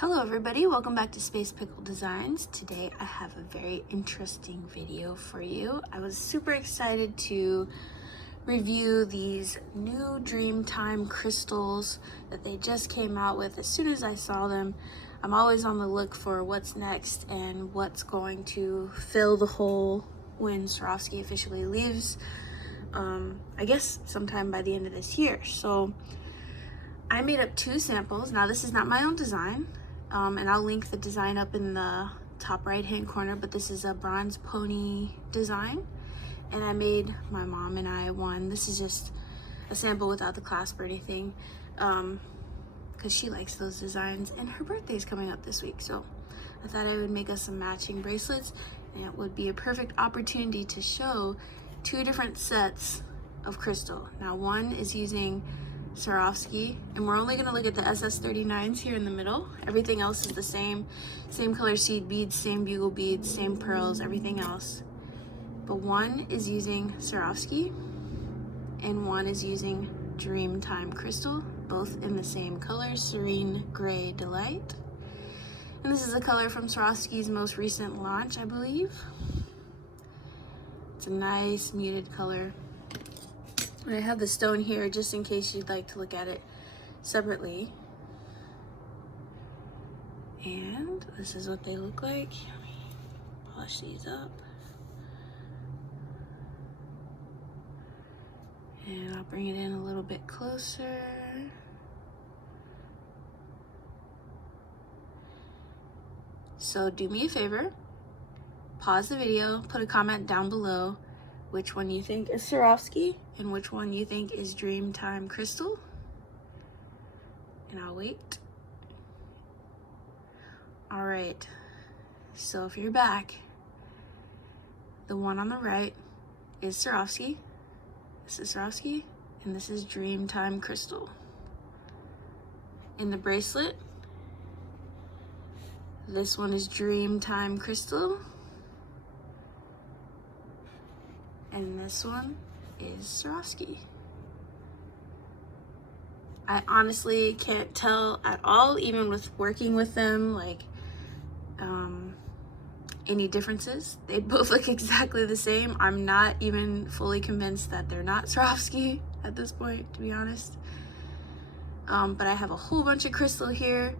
Hello everybody, welcome back to Space Pickle Designs. Today I have a very interesting video for you. I was super excited to review these new Dreamtime crystals that they just came out with. As soon as I saw them, I'm always on the look for what's next and what's going to fill the hole when Swarovski officially leaves. I guess sometime by the end of this year. So I made up 2 samples. Now this is not my own design, and I'll link the design up in the top right hand corner, but this is a Bronzepony design, and I made my mom and I one. This is just a sample without the clasp or anything, because she likes those designs and her birthday is coming up this week, so I thought I would make us some matching bracelets, and it would be a perfect opportunity to show 2 different sets of crystal. Now one is using Swarovski, and we're only going to look at the SS39s here in the middle. Everything else is the same color seed beads, same bugle beads, same pearls, everything else. But one is using Swarovski and one is using Dreamtime Crystal, both in the same color, Serene Gray Delight. And this is a color from Swarovski's most recent launch, I believe. It's a nice muted color. And I have the stone here just in case you'd like to look at it separately. And this is what they look like. Let me polish these up. And I'll bring it in a little bit closer. So do me a favor, pause the video, put a comment down below which one you think is Swarovski and which one you think is Dreamtime Crystal, and I'll wait. All right, so if you're back, the one on the right is Swarovski, this is Swarovski, and this is Dreamtime Crystal. In the bracelet, this one is Dreamtime Crystal, and this one is Swarovski. I honestly can't tell at all, even with working with them, like any differences. They both look exactly the same. I'm not even fully convinced that they're not Swarovski at this point, to be honest. But I have a whole bunch of crystal here,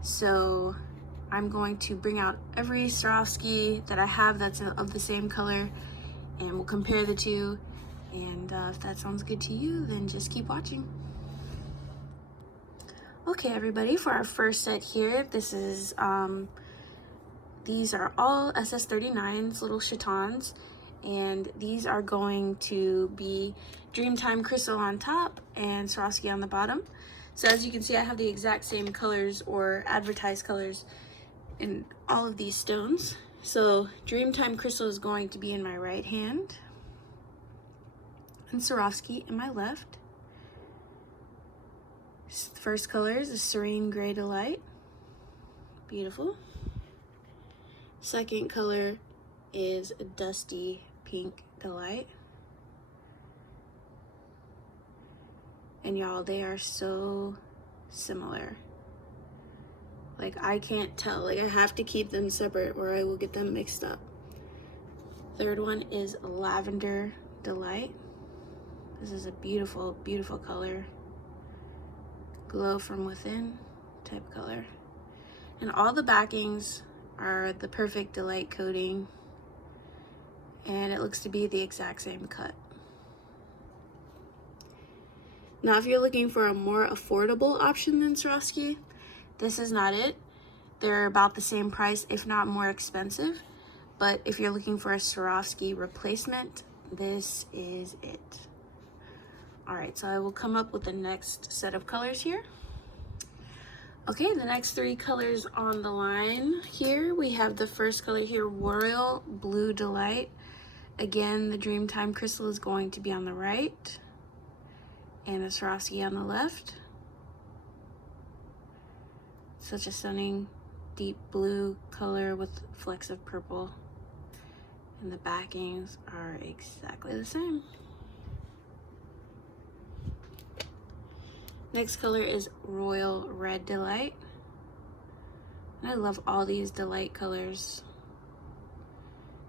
so I'm going to bring out every Swarovski that I have that's of the same color, and we'll compare the 2, and if that sounds good to you, then just keep watching. Okay everybody, for our first set here, this is these are all SS39s, little Chatons, and these are going to be Dreamtime Crystal on top and Swarovski on the bottom. So as you can see, I have the exact same colors or advertised colors in all of these stones. So Dreamtime Crystal is going to be in my right hand and Swarovski in my left. First color is a Serene Gray Delight. Beautiful. Second color is a Dusty Pink Delight. And y'all, they are so similar. Like, I can't tell. Like, I have to keep them separate or I will get them mixed up. Third one is Lavender Delight. This is a beautiful, beautiful color. Glow from within type color. And all the backings are the perfect delight coating. And it looks to be the exact same cut. Now, if you're looking for a more affordable option than Swarovski, this is not it. They're about the same price, if not more expensive. But if you're looking for a Swarovski replacement, this is it. All right, so I will come up with the next set of colors here. Okay, the next 3 colors on the line here, we have the first color here, Royal Blue Delight. Again, the Dreamtime Crystal is going to be on the right and a Swarovski on the left. Such a stunning deep blue color with flecks of purple, and the backings are exactly the same. Next color is Royal Red Delight. I love all these Delight colors.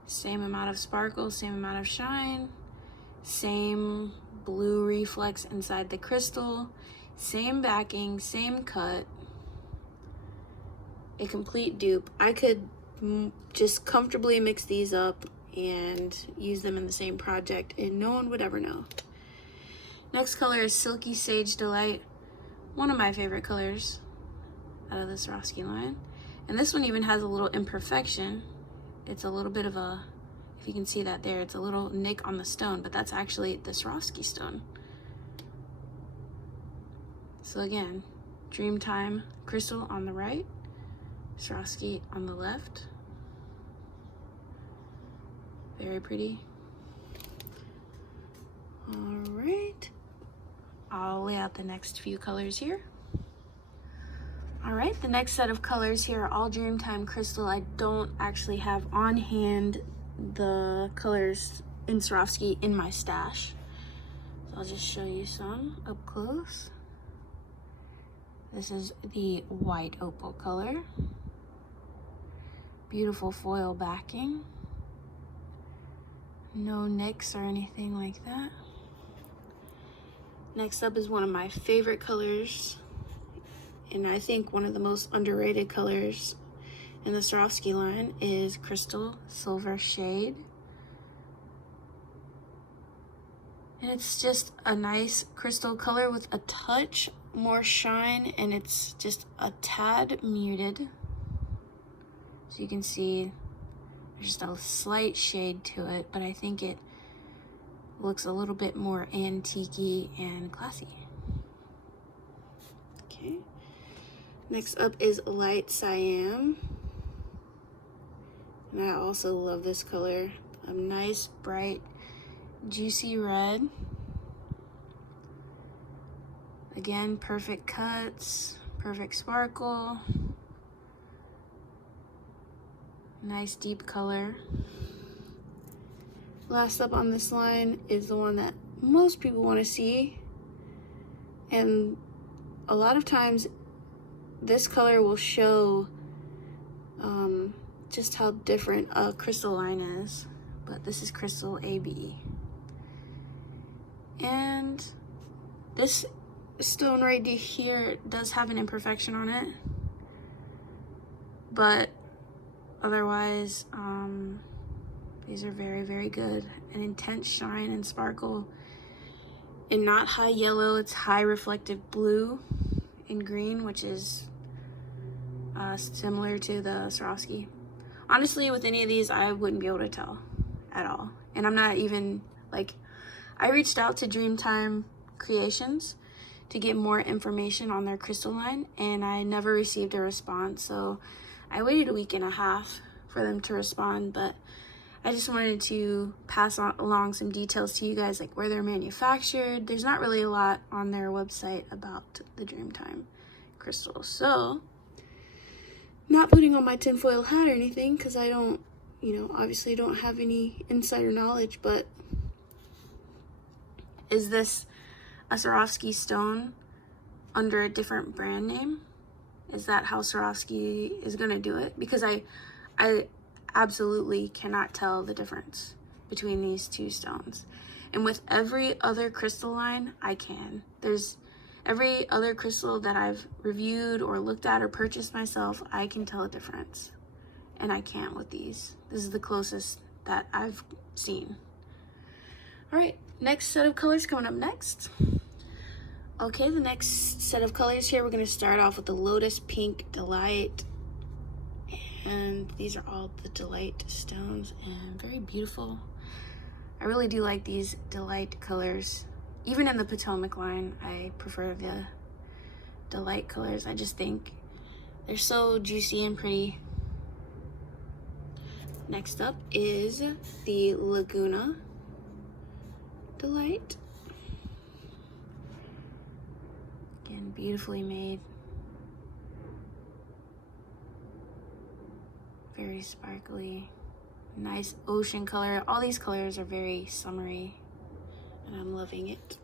Same amount of sparkle, same amount of shine, same blue reflex inside the crystal, same backing, same cut. A complete dupe. I could just comfortably mix these up and use them in the same project and no one would ever know. Next color is Silky Sage Delight, one of my favorite colors out of the Swarovski line. And this one even has a little imperfection. It's a little bit of a, if you can see that there, it's a little nick on the stone, but that's actually the Swarovski stone. So again, Dreamtime Crystal on the right, Swarovski on the left. Very pretty. All right, I'll lay out the next few colors here. All right, the next set of colors here are all Dreamtime Crystal. I don't actually have on hand the colors in Swarovski in my stash, so I'll just show you some up close. This is the white opal color. Beautiful foil backing. No nicks or anything like that. Next up is one of my favorite colors, and I think one of the most underrated colors in the Swarovski line is Crystal Silver Shade. And it's just a nice crystal color with a touch more shine, and it's just a tad muted. So you can see there's just a slight shade to it, but I think it looks a little bit more antique-y and classy. Okay. Next up is Light Siam. And I also love this color. A nice, bright, juicy red. Again, perfect cuts, perfect sparkle. Nice deep color. Last up on this line is the one that most people want to see. And a lot of times this color will show just how different a crystal line is. But this is Crystal AB. And this stone right here does have an imperfection on it. But otherwise, these are very, very good. An intense shine and sparkle. And not high yellow, it's high reflective blue and green, which is similar to the Swarovski. Honestly, with any of these, I wouldn't be able to tell at all. And I'm not even, like, I reached out to Dreamtime Creations to get more information on their crystal line, and I never received a response. So I waited a week and a half for them to respond, but I just wanted to pass along some details to you guys, like where they're manufactured. There's not really a lot on their website about the Dreamtime Crystal. So, not putting on my tinfoil hat or anything, because I don't, obviously don't have any insider knowledge, but is this a Swarovski stone under a different brand name? Is that how Swarovski is going to do it? Because I absolutely cannot tell the difference between these two stones. And with every other crystal line, I can. There's every other crystal that I've reviewed or looked at or purchased myself, I can tell a difference. And I can't with these. This is the closest that I've seen. All right, next set of colors coming up next. Okay, the next set of colors here, we're going to start off with the Lotus Pink Delight. And these are all the Delight stones and very beautiful. I really do like these Delight colors. Even in the Potomac line, I prefer the Delight colors. I just think they're so juicy and pretty. Next up is the Laguna Delight. Again, beautifully made. Very sparkly. Nice ocean color. All these colors are very summery, and I'm loving it.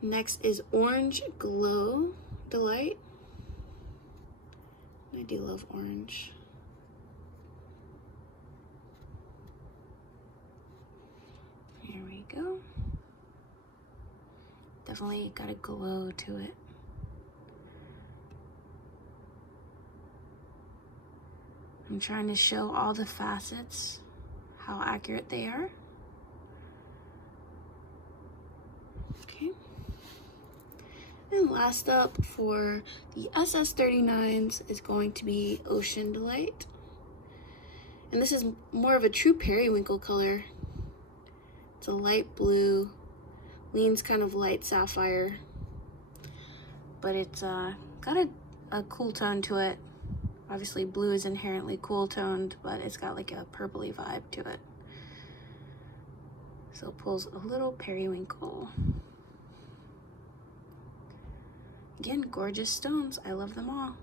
Next is Orange Glow Delight. I do love orange. There we go. Definitely got a glow to it. I'm trying to show all the facets, how accurate they are. Okay. And last up for the SS39s is going to be Ocean Delight. And this is more of a true periwinkle color. It's a light blue, leans kind of light sapphire, but it's got a cool tone to it. Obviously blue is inherently cool toned, but it's got like a purpley vibe to it. So it pulls a little periwinkle. Again, gorgeous stones. I love them all.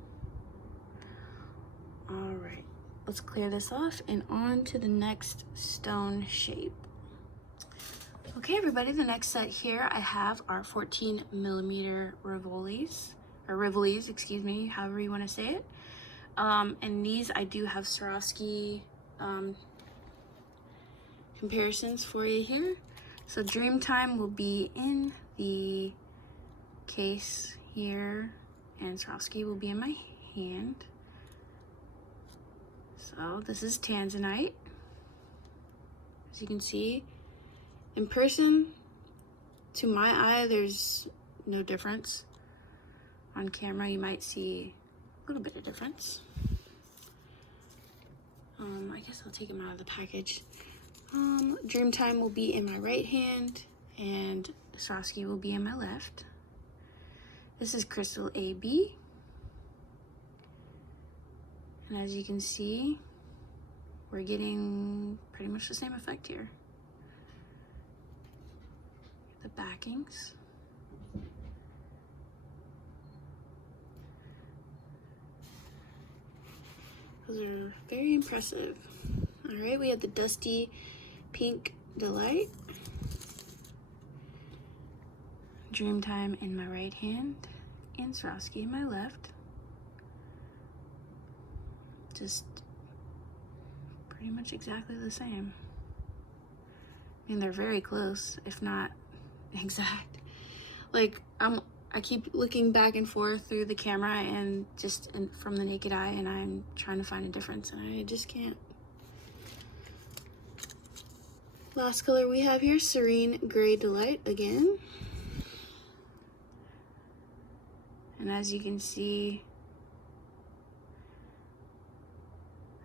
All right, let's clear this off and on to the next stone shape. Okay, everybody, the next set here I have are 14mm Rivolis, excuse me, however you want to say it. And these I do have Swarovski comparisons for you here. So Dreamtime will be in the case here, and Swarovski will be in my hand. So this is Tanzanite. As you can see, in person, to my eye, there's no difference. On camera, you might see a little bit of difference. I guess I'll take them out of the package. Dreamtime will be in my right hand, and Swarovski will be in my left. This is Crystal AB. And as you can see, we're getting pretty much the same effect here. The backings. Those are very impressive. All right, we have the Dusty Pink Delight. Dreamtime in my right hand and Swarovski in my left. Just pretty much exactly the same. I mean, they're very close, if not exact. Like, I keep looking back and forth through the camera and just from the naked eye, and I'm trying to find a difference, and I just can't. Last color we have here, Serene Gray Delight again. And as you can see,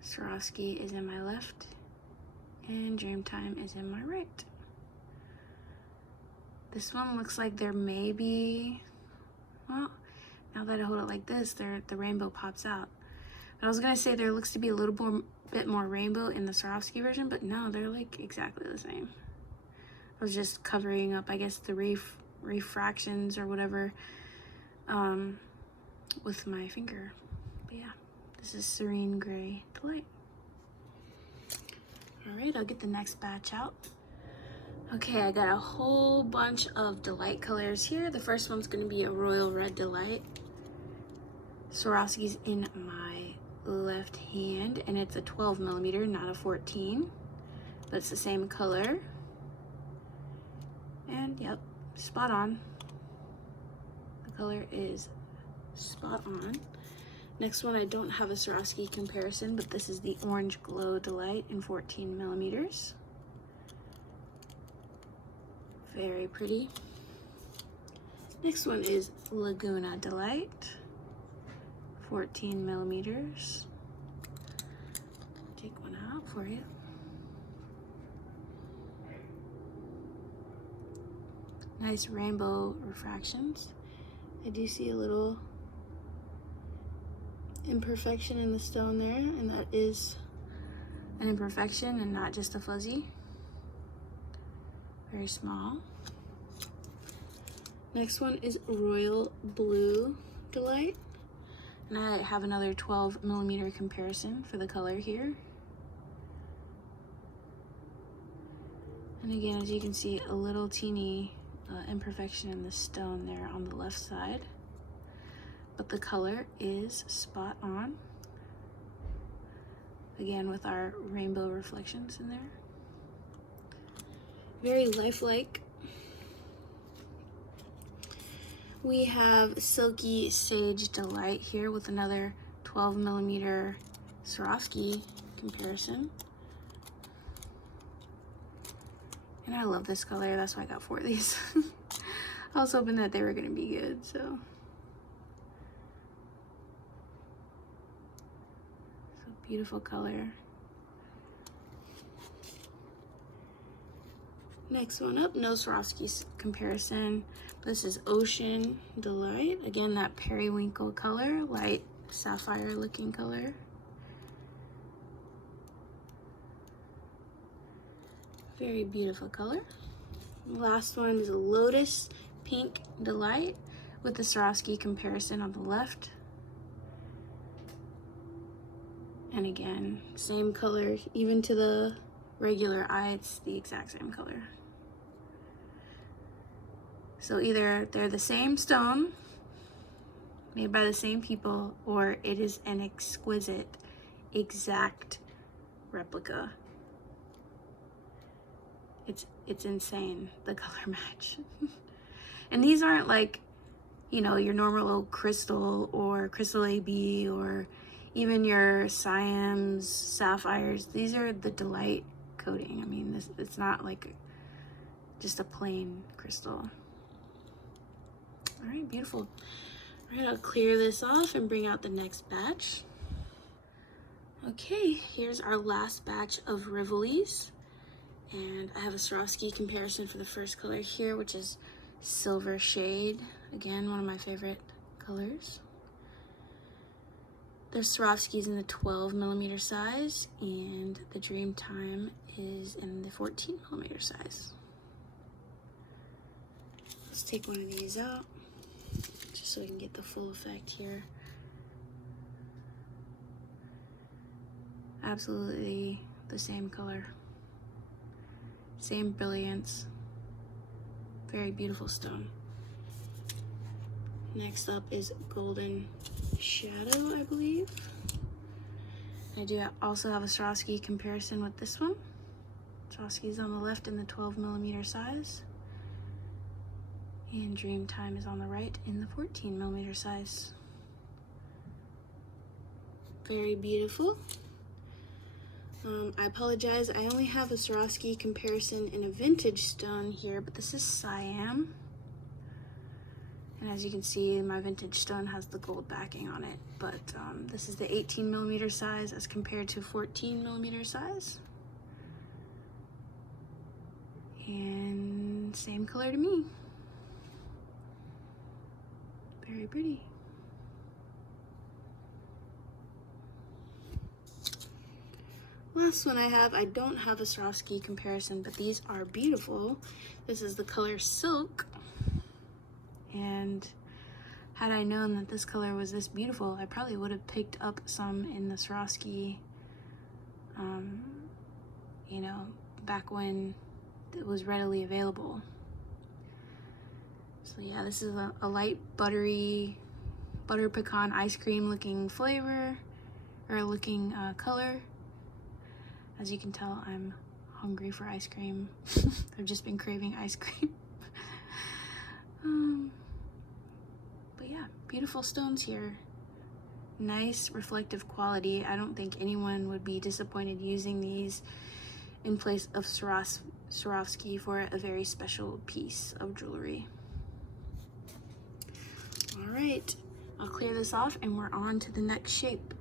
Swarovski is in my left and Dreamtime is in my right. This one looks like there may be, well, now that I hold it like this, the rainbow pops out. But I was gonna say there looks to be a little bit more rainbow in the Swarovski version, but no, they're like exactly the same. I was just covering up, I guess, the refractions or whatever with my finger. But yeah, this is Serene Gray Delight. All right, I'll get the next batch out. Okay, I got a whole bunch of Delight colors here. The first one's gonna be a Royal Red Delight. Swarovski's in my left hand, and it's a 12mm, not a 14, but it's the same color. And yep, spot on. The color is spot on. Next one, I don't have a Swarovski comparison, but this is the Orange Glow Delight in 14mm. Very pretty. Next one is Laguna Delight, 14mm. Take one out for you. Nice rainbow refractions. I do see a little imperfection in the stone there, and that is an imperfection and not just a fuzzy. Very small. Next one is Royal Blue Delight, and I have another 12mm comparison for the color here. And again, as you can see, a little teeny imperfection in the stone there on the left side, but the color is spot on. again with our rainbow reflections in there. Very lifelike. We have Silky Sage Delight here with another 12mm Swarovski comparison. And I love this color, that's why I got 4 of these. I was hoping that they were gonna be good, so. Beautiful color. Next one up, no Swarovski comparison. This is Ocean Delight. Again, that periwinkle color, light sapphire looking color. Very beautiful color. Last one is a Lotus Pink Delight with the Swarovski comparison on the left. And again, same color, even to the regular eye, it's the exact same color. So either they're the same stone, made by the same people, or it is an exquisite, exact replica. It's insane, the color match. And these aren't like, you know, your normal crystal or crystal AB or even your Siams, sapphires. These are the Delight coating. I mean, it's not like just a plain crystal. All right, beautiful. All right, I'll clear this off and bring out the next batch. Okay, here's our last batch of Rivolis. And I have a Swarovski comparison for the first color here, which is Silver Shade. Again, one of my favorite colors. The Swarovski is in the 12mm size, and the Dreamtime is in the 14mm size. Let's take one of these out, just so we can get the full effect here. Absolutely the same color, same brilliance, very beautiful stone. Next up is Golden Shadow, I believe. I do also have a Swarovski comparison with this one. Swarovski is on the left in the 12mm size, and Dreamtime is on the right in the 14mm size. Very beautiful. I apologize, I only have a Swarovski comparison in a vintage stone here, but this is Siam. And as you can see, my vintage stone has the gold backing on it, but this is the 18mm size as compared to 14mm size. And same color to me. Very pretty. Last one I don't have a Swarovski comparison, but these are beautiful. This is the color Silk. And had I known that this color was this beautiful, I probably would have picked up some in the Swarovski, you know, back when it was readily available. So yeah, this is a light buttery, butter pecan ice cream looking flavor, or looking color. As you can tell, I'm hungry for ice cream. I've just been craving ice cream. But yeah, beautiful stones here. Nice reflective quality. I don't think anyone would be disappointed using these in place of Swarovski for a very special piece of jewelry. All right, I'll clear this off and we're on to the next shape.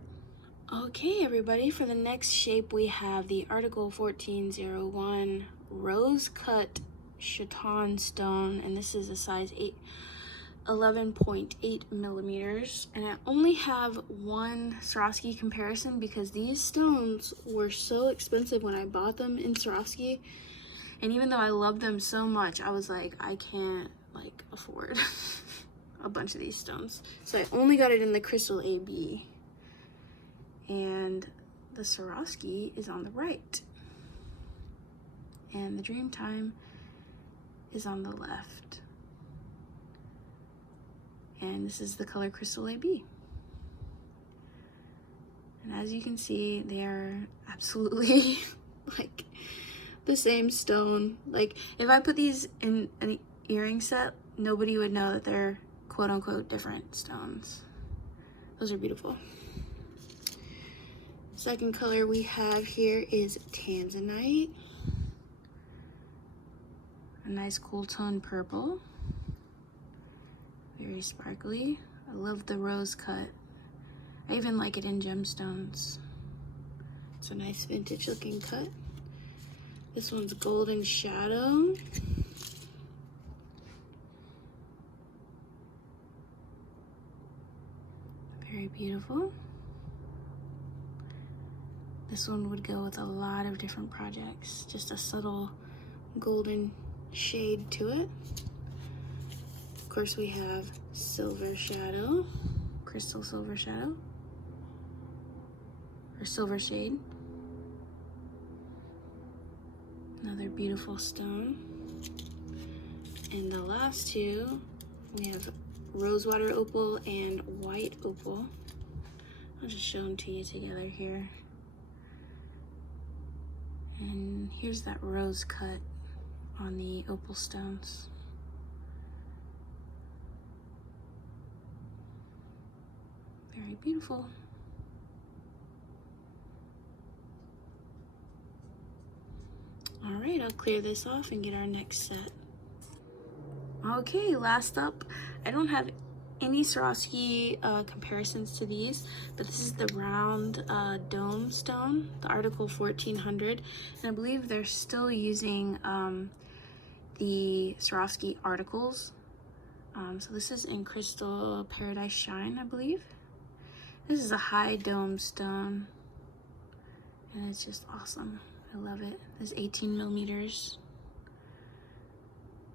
Okay, everybody, for the next shape we have the Article 1401 Rose Cut Chaton stone, and this is a size 11.8mm, and I only have one Swarovski comparison because these stones were so expensive when I bought them in Swarovski, and even though I love them so much, I was like, I can't like afford a bunch of these stones, so I only got it in the Crystal AB. And the Swarovski is on the right, and the Dreamtime is on the left, and this is the color Crystal AB. And as you can see, they're absolutely like the same stone. Like if I put these in an earring set, nobody would know that they're quote unquote different stones. Those are beautiful. Second color we have here is Tanzanite. A nice cool tone purple. Very sparkly. I love the rose cut. I even like it in gemstones. It's a nice vintage looking cut. This one's Golden Shadow. Very beautiful. This one would go with a lot of different projects. Just a subtle golden shade to it. Of course, we have Silver Shadow, Crystal Silver Shadow, or Silver Shade. Another beautiful stone. And the last two, we have Rosewater Opal and White Opal. I'll just show them to you together here. And here's that rose cut on the opal stones. Very beautiful. All right, I'll clear this off and get our next set. Okay, last up, I don't have any Swarovski comparisons to these, but this is the round dome stone, the article 1400, and I believe they're still using the Swarovski articles. So this is in Crystal Paradise Shine, I believe. This is a high dome stone, and it's just awesome. I love it. It's 18 millimeters.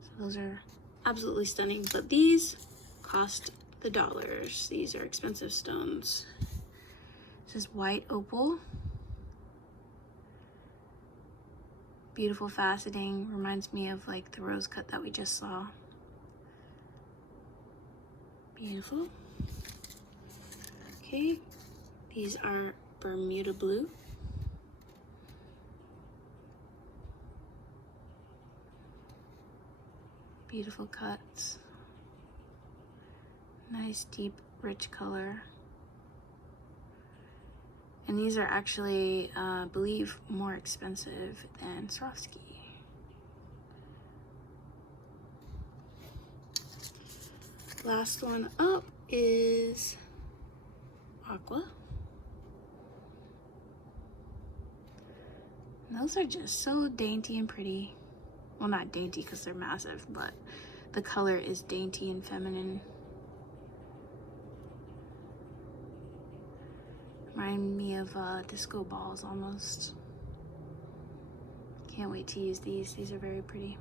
So those are absolutely stunning, but these cost the dollars. These are expensive stones. This is White Opal. Beautiful faceting. Reminds me of like the rose cut that we just saw. Beautiful. Okay, these are Bermuda Blue. Beautiful cuts. Nice, deep, rich color. And these are actually, I believe, more expensive than Swarovski. Last one up is Aqua. And those are just so dainty and pretty. Well, not dainty because they're massive, but the color is dainty and feminine. Remind me of disco balls almost. Can't wait to use these. These are very pretty.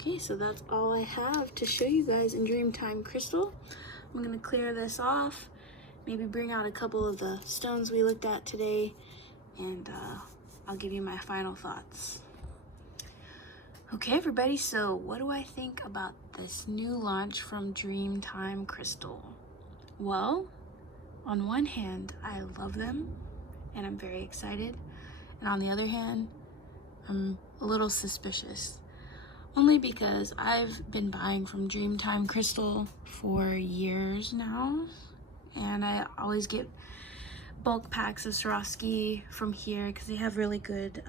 Okay, so that's all I have to show you guys in Dreamtime Crystal. I'm gonna clear this off, maybe bring out a couple of the stones we looked at today, and I'll give you my final thoughts. Okay, everybody, so what do I think about this new launch from Dreamtime Crystal? Well, on one hand, I love them, and I'm very excited. And on the other hand, I'm a little suspicious. Only because I've been buying from Dreamtime Crystal for years now, and I always get bulk packs of Swarovski from here because they have really good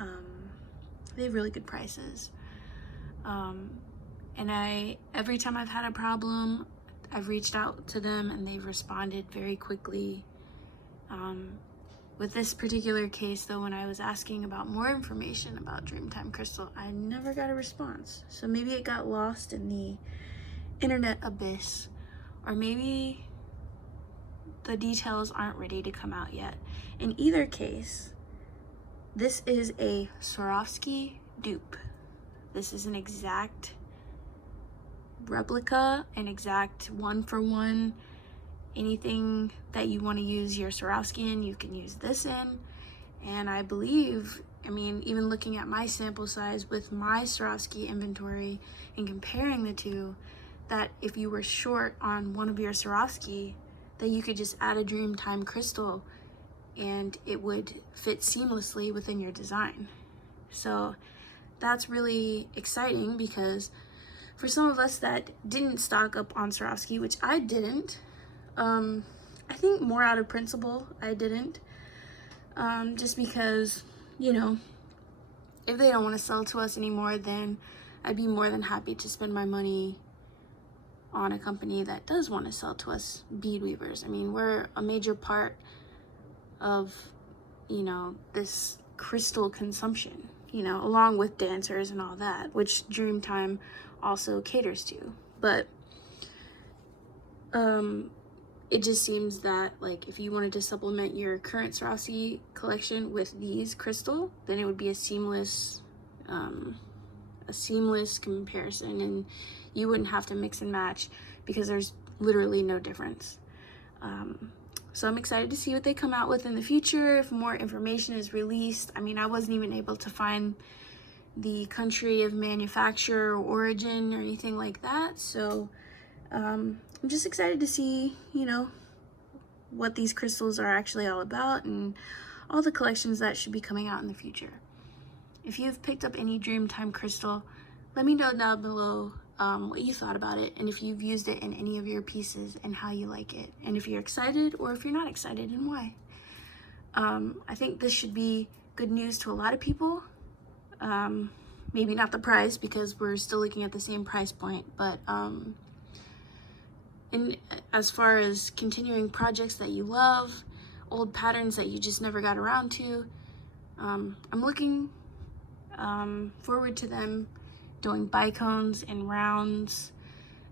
prices. And every time I've had a problem, I've reached out to them and they've responded very quickly. With this particular case though, when I was asking about more information about Dreamtime Crystal, I never got a response. So maybe it got lost in the internet abyss, or maybe the details aren't ready to come out yet. In either case, this is a Swarovski dupe. This is an exact replica, an exact one-for-one. Anything that you want to use your Swarovski in, you can use this in. And I believe, I mean, even looking at my sample size with my Swarovski inventory and comparing the two, that if you were short on one of your Swarovski, that you could just add a Dreamtime Crystal and it would fit seamlessly within your design. So that's really exciting, because for some of us that didn't stock up on Swarovski, which I didn't, I think more out of principle I didn't, just because, you know, if they don't want to sell to us anymore, then I'd be more than happy to spend my money on a company that does want to sell to us bead weavers. I mean, we're a major part of, you know, this crystal consumption, you know, along with dancers and all that, which Dreamtime also caters to. But it just seems that, like, if you wanted to supplement your current Swarovski collection with these crystal, then it would be a seamless comparison, and you wouldn't have to mix and match, because there's literally no difference. So I'm excited to see what they come out with in the future, if more information is released. I mean, I wasn't even able to find the country of manufacture or origin or anything like that. So I'm just excited to see, you know, what these crystals are actually all about, and all the collections that should be coming out in the future. If you've picked up any Dreamtime Crystal, let me know down below what you thought about it, and if you've used it in any of your pieces and how you like it, and if you're excited or if you're not excited and why. I think this should be good news to a lot of people. Maybe not the price, because we're still looking at the same price point, but and as far as continuing projects that you love, old patterns that you just never got around to, I'm looking forward to them doing bicones and rounds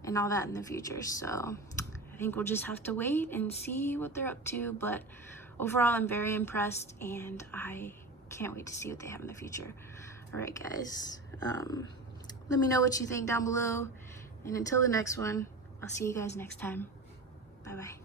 and all that in the future. So I think we'll just have to wait and see what they're up to, but overall I'm very impressed, and I can't wait to see what they have in the future. All right, guys, let me know what you think down below, and until the next one, I'll see you guys next time. Bye bye.